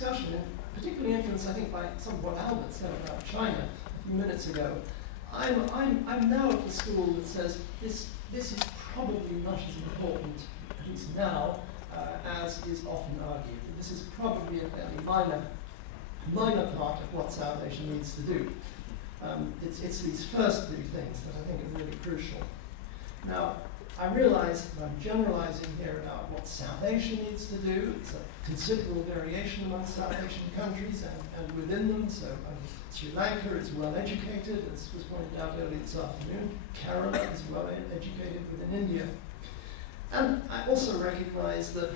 discussion, and particularly influenced, I think, by some of what Albert said about China a few minutes ago. I'm now of the school that says this is probably not as important, at least now, as is often argued. This is probably a fairly minor part of what South Asia needs to do. It's these first three things that I think are really crucial. Now, I realize that I'm generalizing here about what South Asia needs to do. It's a considerable variation among South Asian countries and within them. So Sri Lanka is well educated, as was pointed out earlier this afternoon. Kerala is well educated within India. And I also recognize that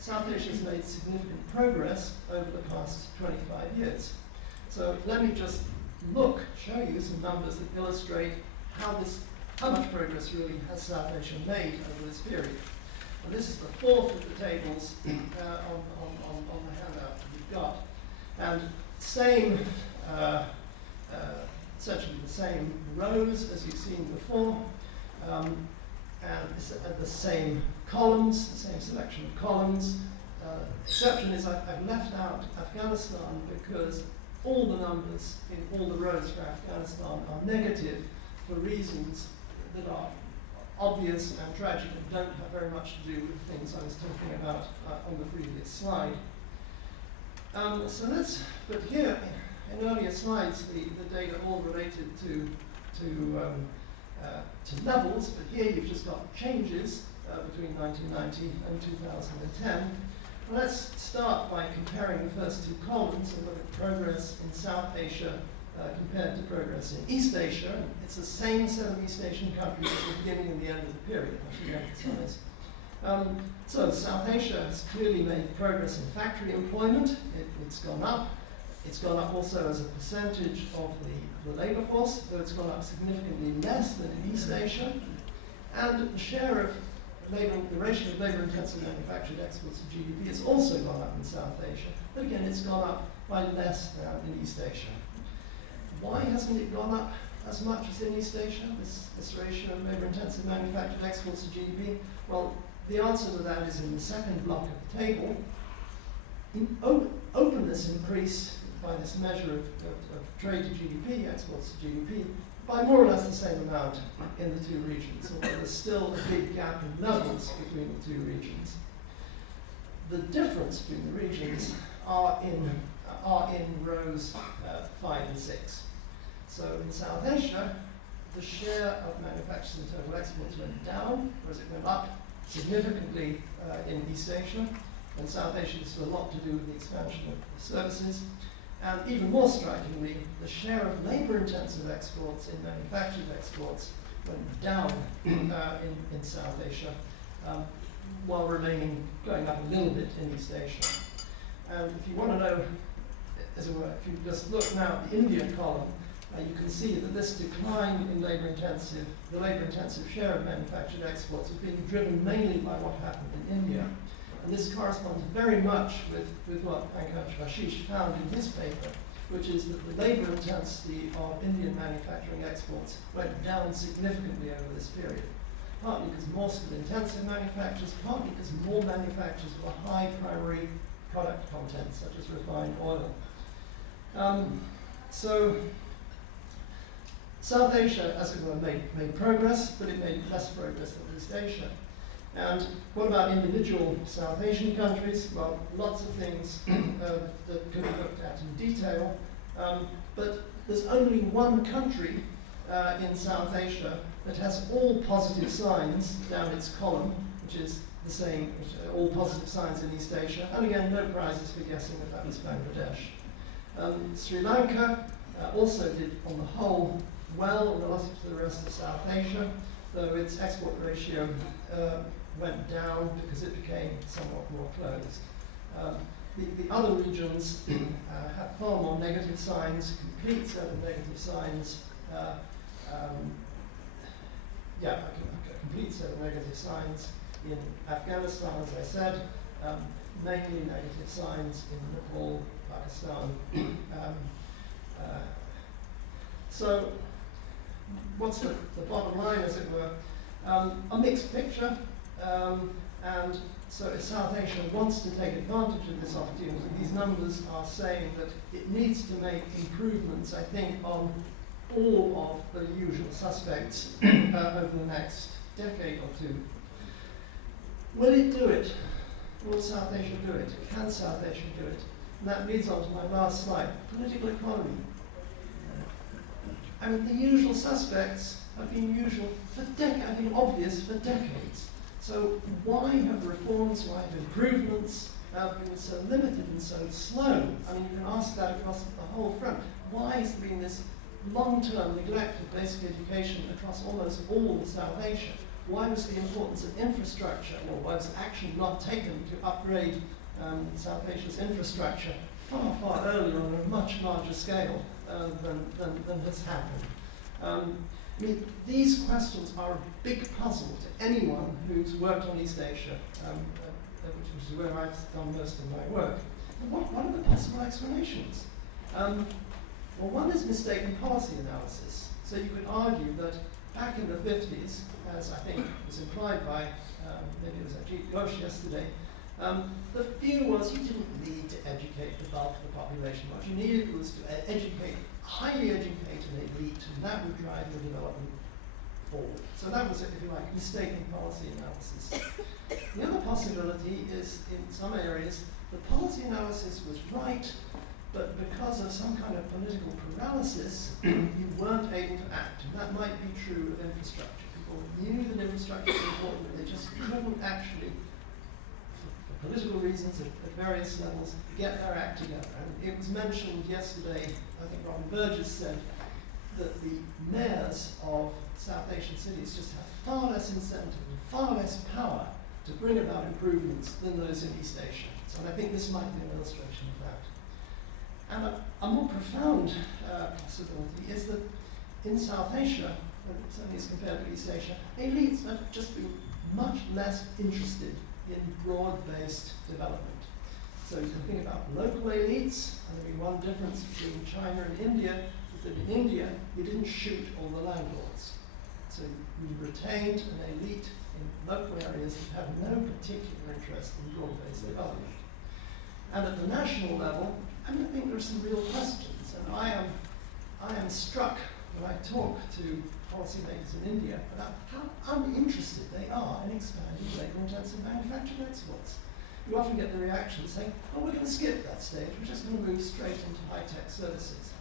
South Asia has made significant progress over the past 25 years. So let me just show you some numbers that illustrate how much progress really has South Asia made over this period. And this is the fourth of the tables on the handout that we've got. And essentially the same rows as you've seen before, and the same columns, the same selection of columns. Exception is I've left out Afghanistan because all the numbers in all the rows for Afghanistan are negative for reasons that are obvious and tragic and don't have very much to do with things I was talking about on the previous slide. But here, in earlier slides, the data all related to levels, but here you've just got changes between 1990 and 2010. Well, let's start by comparing the first two columns and look at progress in South Asia compared to progress in East Asia. It's the same set of East Asian countries at the beginning and the end of the period, I should emphasize. So South Asia has clearly made progress in factory employment. It's gone up. It's gone up also as a percentage of the labor force, though it's gone up significantly less than in East Asia. And the share of the ratio of labor-intensive manufactured exports to GDP has also gone up in South Asia. But again, it's gone up by less than in East Asia. Why hasn't it gone up as much as in East Asia, this ratio of labor-intensive manufactured exports to GDP? Well, the answer to that is in the second block of the table. Openness increased by this measure of trade to GDP, exports to GDP, by more or less the same amount in the two regions, although there's still a big gap in levels between the two regions. The difference between the regions are in rows 5 and 6. So in South Asia, the share of manufactures in total exports went down, whereas it went up significantly in East Asia. And South Asia has a lot to do with the expansion of services. And even more strikingly, the share of labor-intensive exports in manufactured exports went down in South Asia, while going up a little bit in East Asia. And if you want to know, as it were, if you just look now at the India column, you can see that this decline in the labor-intensive share of manufactured exports is being driven mainly by what happened in India. And this corresponds very much with what Pankaj Vashish found in his paper, which is that the labor intensity of Indian manufacturing exports went down significantly over this period. Partly because more skill-intensive manufacturers, partly because more manufacturers were high primary product content, such as refined oil. So South Asia, as it were, made progress, but it made less progress than East Asia. And what about individual South Asian countries? Well, lots of things that could be looked at in detail, but there's only one country in South Asia that has all positive signs down its column, which is the same, all positive signs in East Asia. And again, no prizes for guessing that was Bangladesh. Sri Lanka also did, on the whole, well relative to the rest of South Asia, though its export ratio went down because it became somewhat more closed. The other regions have far more negative signs, complete set of negative signs. A complete set of negative signs in Afghanistan, as I said, mainly negative signs in Nepal, Pakistan. So what's the bottom line, as it were? A mixed picture, And so if South Asia wants to take advantage of this opportunity, these numbers are saying that it needs to make improvements, I think, on all of the usual suspects over the next decade or two. Will it do it? Will South Asia do it? Can South Asia do it? And that leads on to my last slide, political economy. I mean, the usual suspects have been usual for obvious for decades. So why have reforms, why have improvements been so limited and so slow? I mean, you can ask that across the whole front. Why has there been this long-term neglect of basic education across almost all of South Asia? Why was the importance of infrastructure, or why was action not taken to upgrade South Asia's infrastructure far, far earlier on a much larger scale than has happened? I mean, these questions are a big puzzle to anyone who's worked on East Asia, which is where I've done most of my work. And what are the possible explanations? Well, one is mistaken policy analysis. So you could argue that back in the 50s, as I think was implied by, maybe it was Ajit Ghosh yesterday, the view was you didn't need to educate the bulk of the population. What you needed was to educate, highly educate an elite, and that would drive the development forward. So that was, if you like, mistaken policy analysis. The other possibility is, in some areas, the policy analysis was right, but because of some kind of political paralysis, you weren't able to act. And that might be true of infrastructure. People knew that infrastructure was important, but they just couldn't actually, for political reasons at various levels, get their act together. And it was mentioned yesterday, I think Robin Burgess said, that the mayors of South Asian cities just have far less incentive and far less power to bring about improvements than those in East Asia. So I think this might be an illustration of that. And a more profound possibility is that in South Asia, certainly as compared to East Asia, elites have just been much less interested in broad-based development. So you can think about local elites, and there'd be one difference between China and India, is that in India, you didn't shoot all the landlords. So you retained an elite in local areas that have no particular interest in broad-based development. And at the national level, I think there are some real questions, and I am struck when I talk to policymakers in India about how uninterested they are in expanding labour-intensive manufacturing exports. You often get the reaction saying, oh, we're going to skip that stage, we're just going to move straight into high-tech services.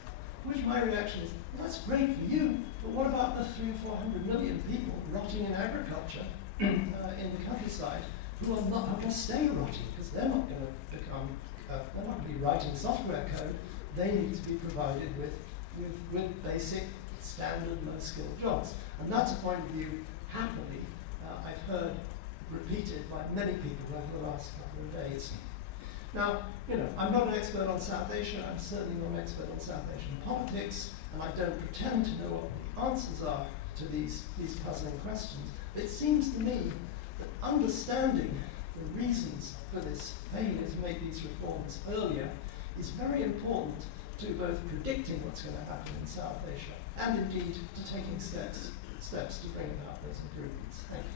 Which my reaction is, well, that's great for you, but what about the 300 or 400 million people rotting in agriculture in the countryside who are not going to stay rotting, because they're not going to become they're not going to be writing software code. They need to be provided with basic, standard, low-skilled jobs. And that's a point of view, happily, I've heard repeated by many people over the last couple of days. Now, I'm not an expert on South Asia. I'm certainly not an expert on South Asian politics, and I don't pretend to know what the answers are to these puzzling questions. It seems to me that understanding the reasons for this failure to make these reforms earlier is very important to both predicting what's going to happen in South Asia and indeed to taking steps to bring about those improvements. Thank you.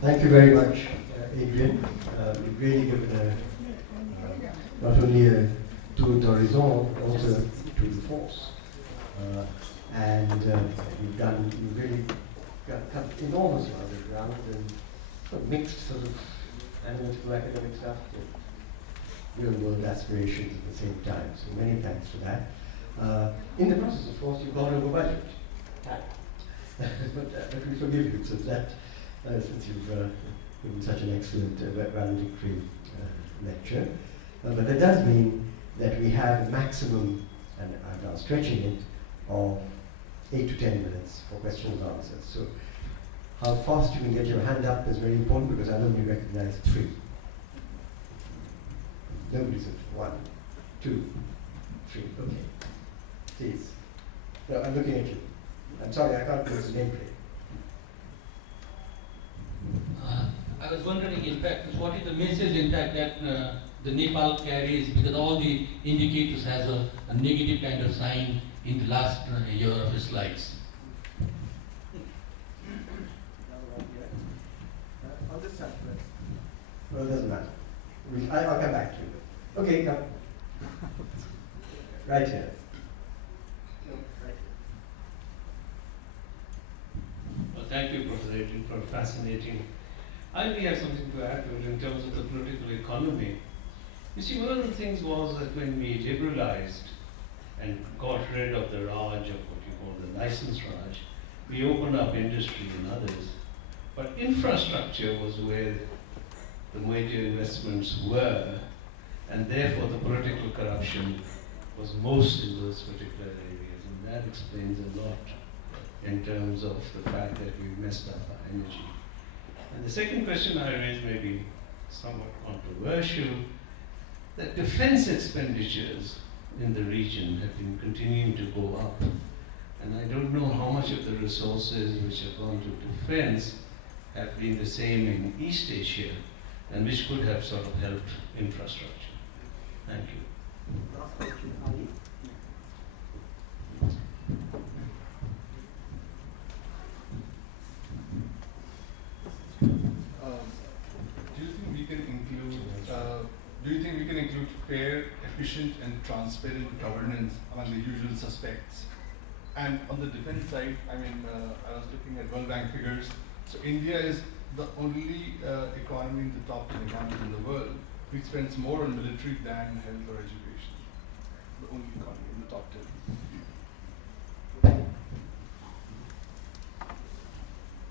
Thank you very much, Adrian. You've really given not only a tour d'horizon, but also to the force. You've really cut enormous amount of ground and sort of mixed sort of analytical academic stuff with real world aspirations at the same time. So many thanks for that. In the process, of course, you've gone over budget. but we forgive you since since you've given such an excellent valedictory lecture. But that does mean that we have a maximum, and I'm now stretching it, of 8 to 10 minutes for questions and answers. So how fast you can get your hand up is very important, because I only recognize 3. Nobody said 1, 2, 3. Okay. Please. No, I'm looking at you. I'm sorry, I can't use the nameplate. I was wondering, in fact, what is the message, in fact, that the Nepal carries, because all the indicators has a negative kind of sign in the last year of the slides. On this side first. Well, it doesn't matter. I'll come back to it. Okay, come. Right here. No, right here. Well, thank you, Professor Adrian, for fascinating. I really have something to add to it in terms of the political economy. You see, one of the things was that when we liberalized and got rid of the Raj, of what you call the license Raj, we opened up industry and others. But infrastructure was where the major investments were, and therefore the political corruption was most in those particular areas. And that explains a lot in terms of the fact that we messed up our energy. And the second question I raised may be somewhat controversial, that defense expenditures in the region have been continuing to go up. And I don't know how much of the resources which have gone to defense have been the same in East Asia, and which could have sort of helped infrastructure. Thank you. Last question, Ali. Do you think we can include fair, efficient, and transparent governance among the usual suspects? And on the defense side, I mean, I was looking at World Bank figures. So India is the only economy in the top 10 economies in the world which spends more on military than health or education. The only economy in the top 10.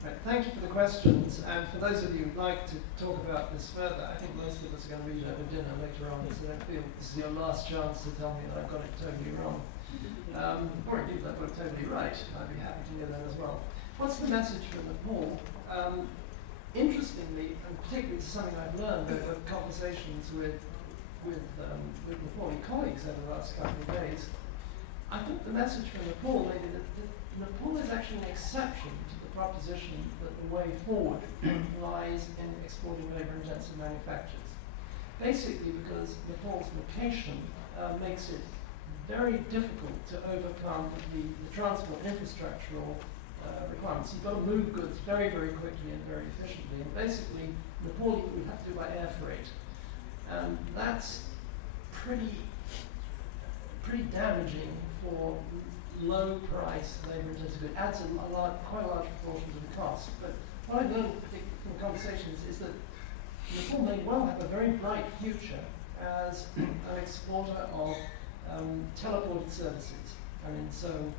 Right, thank you for the questions, and for those of you who'd like to talk about this further, I think most of us are going to read it over dinner later on, so I don't feel this is your last chance to tell me that I've got it totally wrong. Or indeed, I've got it totally right. I'd be happy to hear that as well. What's the message for Nepal? Interestingly, and particularly this is something I've learned over conversations with Nepali colleagues over the last couple of days, I think the message for Nepal may be that Nepal is actually an exception to the proposition that the way forward lies in exporting labor-intensive manufactures. Basically because Nepal's location makes it very difficult to overcome the transport infrastructural requirements. You've got to move goods very, very quickly and very efficiently. And basically, Nepal would have to do by air freight. And that's pretty damaging for low-price labor-intensive goods. It adds quite a large proportion to the cost. But what I've learned from conversations is that Nepal may well have a very bright future as an exporter of teleported services. I mean, so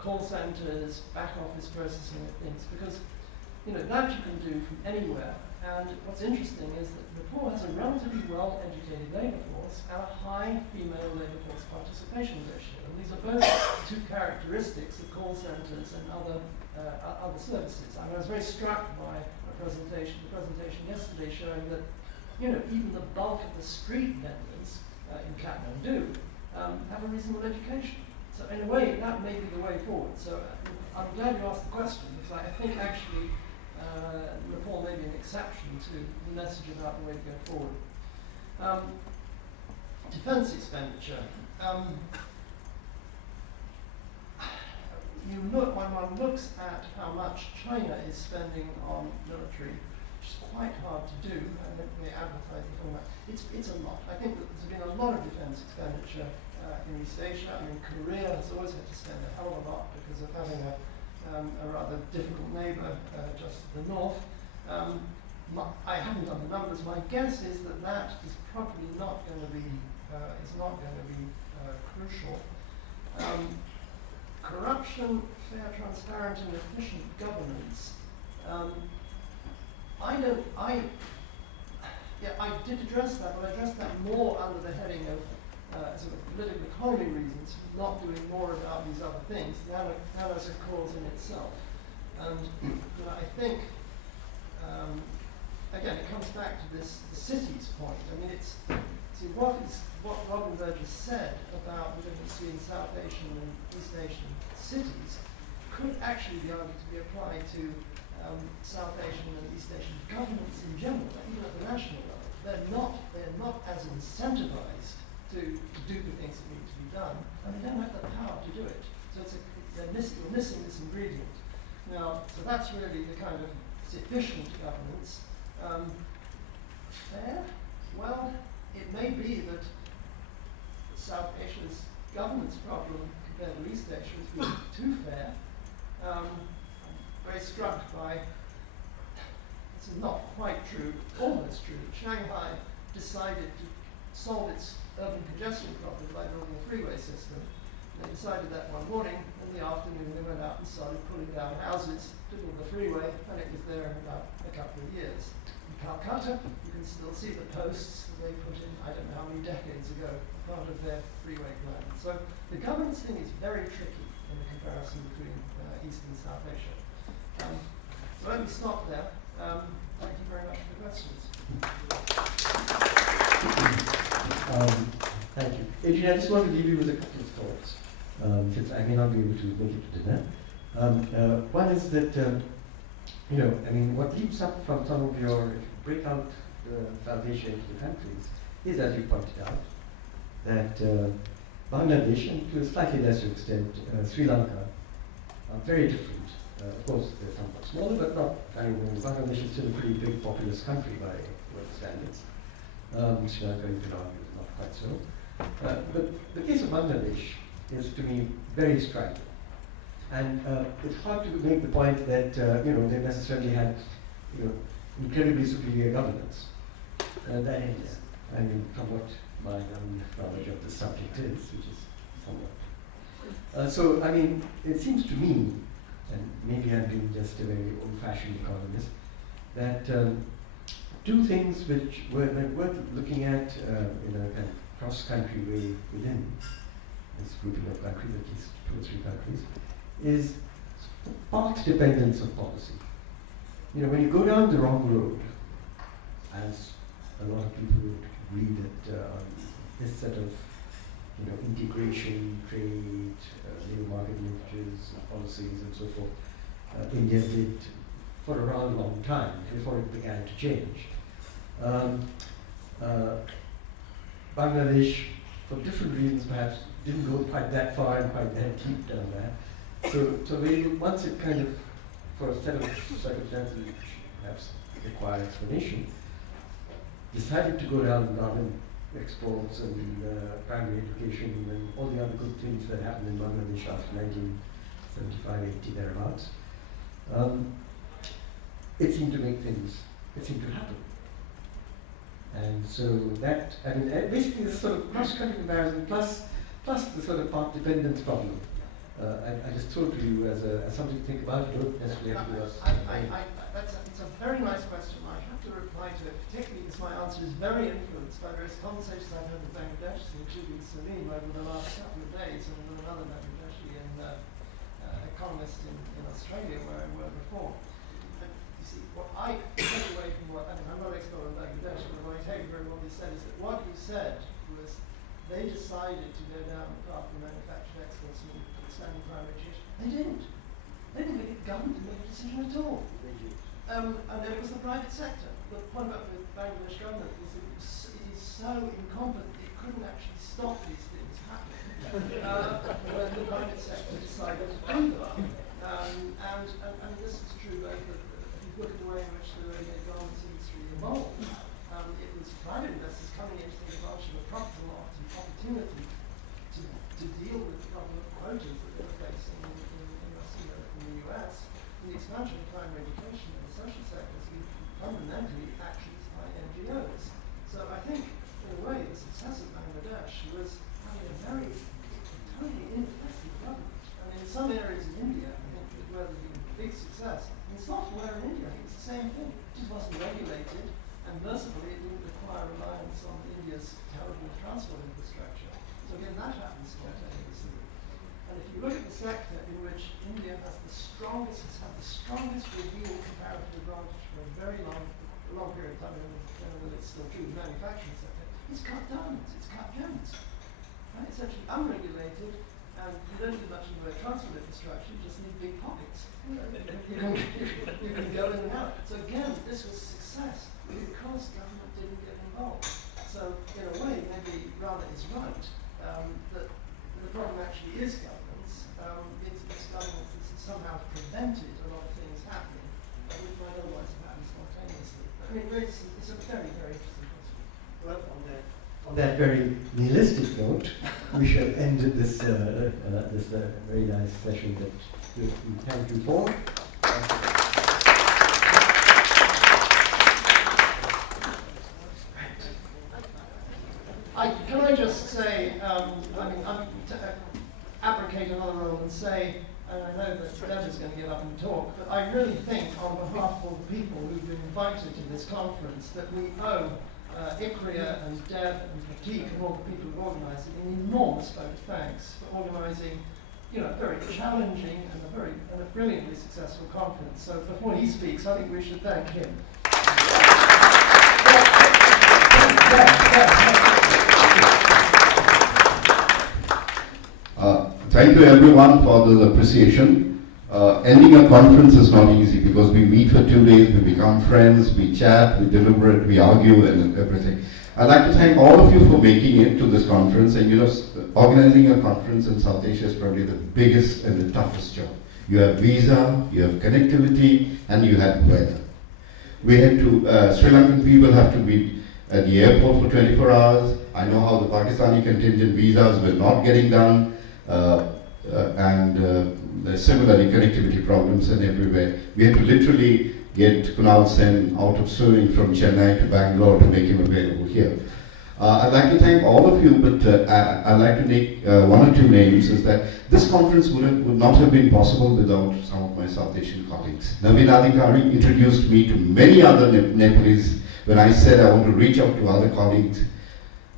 call centers, back office processing of things, because that you can do from anywhere. And what's interesting is that Nepal has a relatively well-educated labor force and a high female labor force participation ratio. And these are both two characteristics of call centers and other services. I was very struck by the presentation yesterday showing that even the bulk of the street vendors in Kathmandu have a reasonable education. So in a way, that may be the way forward. So I'm glad you asked the question, because I think actually Nepal may be an exception to the message about the way to go forward. Defense expenditure. When one looks at how much China is spending on military, which is quite hard to do, I think they advertise the format, it's a lot. I think that there's been a lot of defense expenditure in East Asia. I mean, Korea has always had to spend a hell of a lot because of having a rather difficult neighbour just to the north. I haven't done the numbers. My guess is that is probably not going to be crucial. Corruption, fair, transparent, and efficient governance. I did address that, but I addressed that more under the heading of sort of political economy reasons, not doing more about these other things. Now as a cause in itself. And I think, again, it comes back to the cities point. I mean, what Robin Burgess said about the difference between South Asian and East Asian cities could actually be argued to be applied to South Asian and East Asian governments in general, even at the national level. they're not as incentivized to do the things that need to be done, and they don't have the power to do it. So you're missing this ingredient. Now, so that's really the kind of efficient governance. Fair? Well, it may be that South Asia's governance problem compared to East Asia has been too fair. I'm very struck by, it's not quite true, almost true, Shanghai decided to solve its urban congestion problem by building a freeway system. They decided that one morning. In the afternoon, they went out and started pulling down houses to build the freeway, and it was there in about a couple of years. In Calcutta, you can still see the posts that they put in, I don't know how many decades ago, part of their freeway plan. So the governance thing is very tricky in the comparison between East and South Asia. So let me stop there. Thank you very much for the questions. Thank you. Adrian, I just want to leave you with a couple of thoughts, since I may not be able to make it to dinner. One is that, what leaps up from some of your, if you break out South Asia into the countries, is, as you pointed out, that Bangladesh, and to a slightly lesser extent, Sri Lanka, are very different. Of course, they're somewhat smaller, but not, Bangladesh is still a pretty big populous country by world standards. Sri Lanka, you could argue, is not quite so. But the case of Bangladesh is, to me, very striking. And it's hard to make the point that, they necessarily had, incredibly superior governance. That is, from what my knowledge of the subject is, which is somewhat. It seems to me, and maybe I'm being just a very old-fashioned economist, that two things which were worth looking at in a kind of cross-country way within this grouping of countries, at least 2 or 3 countries, is path dependence of policy. When you go down the wrong road, as a lot of people would agree that this set of integration, trade, labor market linkages, policies, and so forth, India did for a rather long time before it began to change. Bangladesh, for different reasons, perhaps didn't go quite that far and quite that deep down there. So once it kind of, for a set of circumstances which perhaps require explanation, decided to go down government exports and primary education and all the other good things that happened in Bangladesh after 1975-80 thereabouts, it seemed to happen. And so that, basically the sort of cross-country comparison plus the sort of path dependence problem. I just throw it to you as something to think about. You don't necessarily have to do It's a very nice question. I have to reply to it, particularly because my answer is very influenced by various conversations I've had with Bangladesh, including Salim over the last couple of days, and with another Bangladeshi economist in Australia, where I worked before. And you see, what I take away from I'm not an expert on Bangladesh, but what I take very what you said is that what you said was they decided to go down the path of manufactured exports and expanding primary education. They didn't. They didn't get the government to make a decision at all. And it was the private sector. The point about the Bangladesh government is that it is so incompetent it couldn't actually stop these things happening when the private sector decided to do them. And this is true both if you look at the way in which the garments industry evolved. It was private investors coming in to take advantage of a profitable opportunity to deal with the problem of quotas that they were facing in the US. The expansion of primary education in the social sector has been fundamentally actions by NGOs. So I think, in a way, the success of Bangladesh was having a totally ineffective government. In some areas in India, I think where there's been big success. In software in India, I think it's the same thing. It just wasn't regulated, and mercifully it didn't require reliance on India's terrible transport infrastructure. So again, that happens spontaneously. And if you look at the sector in which India has the strongest real comparative advantage for a very long period of time, and it's still true in the manufacturing sector, it's cut diamonds, it's cut gems. Right? It's actually unregulated, and you don't need much in the way of transport infrastructure, you just need big pockets. You can go in and out. So again, this was a success because government didn't get involved. prevented a lot of things happening that which might otherwise have happened spontaneously. I mean, it's a very, very interesting question. Well, on that very nihilistic note, we shall end this very nice session that we thank you for. Can I just say, abrogate another role and say, and I know that Deb is going to get up and talk, but I really think on behalf of all the people who've been invited to this conference that we owe ICRIER and Deb and Pratim and all the people who organised it an enormous vote of thanks for organising, you know, a very challenging and a brilliantly successful conference. So before he speaks, I think we should thank him. Thank you everyone for this appreciation. Ending a conference is not easy because we meet for 2 days, we become friends, we chat, we deliberate, we argue and everything. I'd like to thank all of you for making it to this conference, and you know, organizing a conference in South Asia is probably the biggest and the toughest job. You have visa, you have connectivity, and you have weather. We had to, Sri Lankan people have to be at the airport for 24 hours. I know how the Pakistani contingent visas were not getting done, there's similarly connectivity problems and everywhere. We had to literally get Kunal Sen out of swimming from Chennai to Bangalore to make him available here. I'd like to thank all of you, but I'd like to make one or two names. Is that this conference would not have been possible without some of my South Asian colleagues. Naveen Adhikari introduced me to many other Nepalese when I said I want to reach out to other colleagues.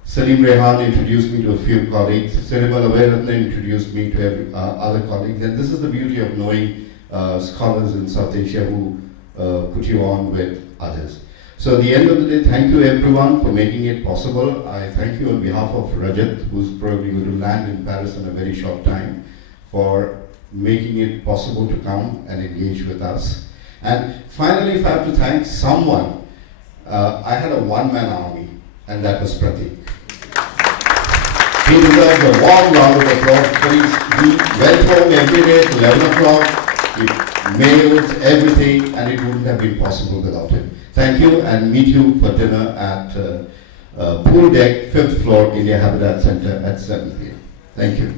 Salim Rehan introduced me to a few colleagues. Sirimal Averatna introduced me to other colleagues. And this is the beauty of knowing scholars in South Asia who put you on with others. So at the end of the day, thank you everyone for making it possible. I thank you on behalf of Rajat, who's probably going to land in Paris in a very short time, for making it possible to come and engage with us. And finally, if I have to thank someone, I had a one-man army, and that was Pratim. He deserves a warm round of applause. He went home every day at 11 o'clock, he mails, everything, and it wouldn't have been possible without him. Thank you, and meet you for dinner at Pool Deck, 5th floor, India Habitat Center at 7 p.m. Thank you.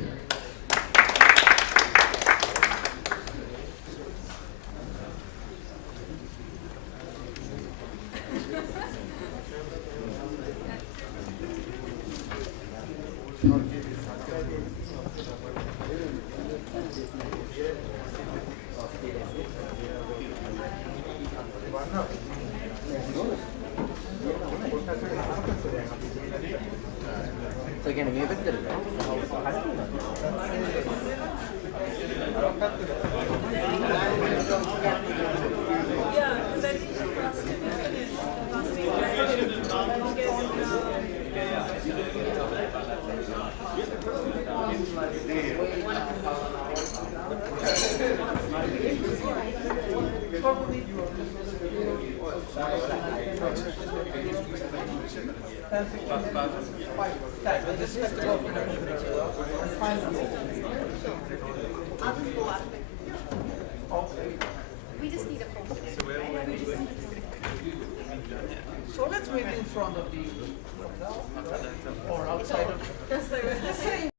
We just need a phone. So let's wait in front of the or outside of.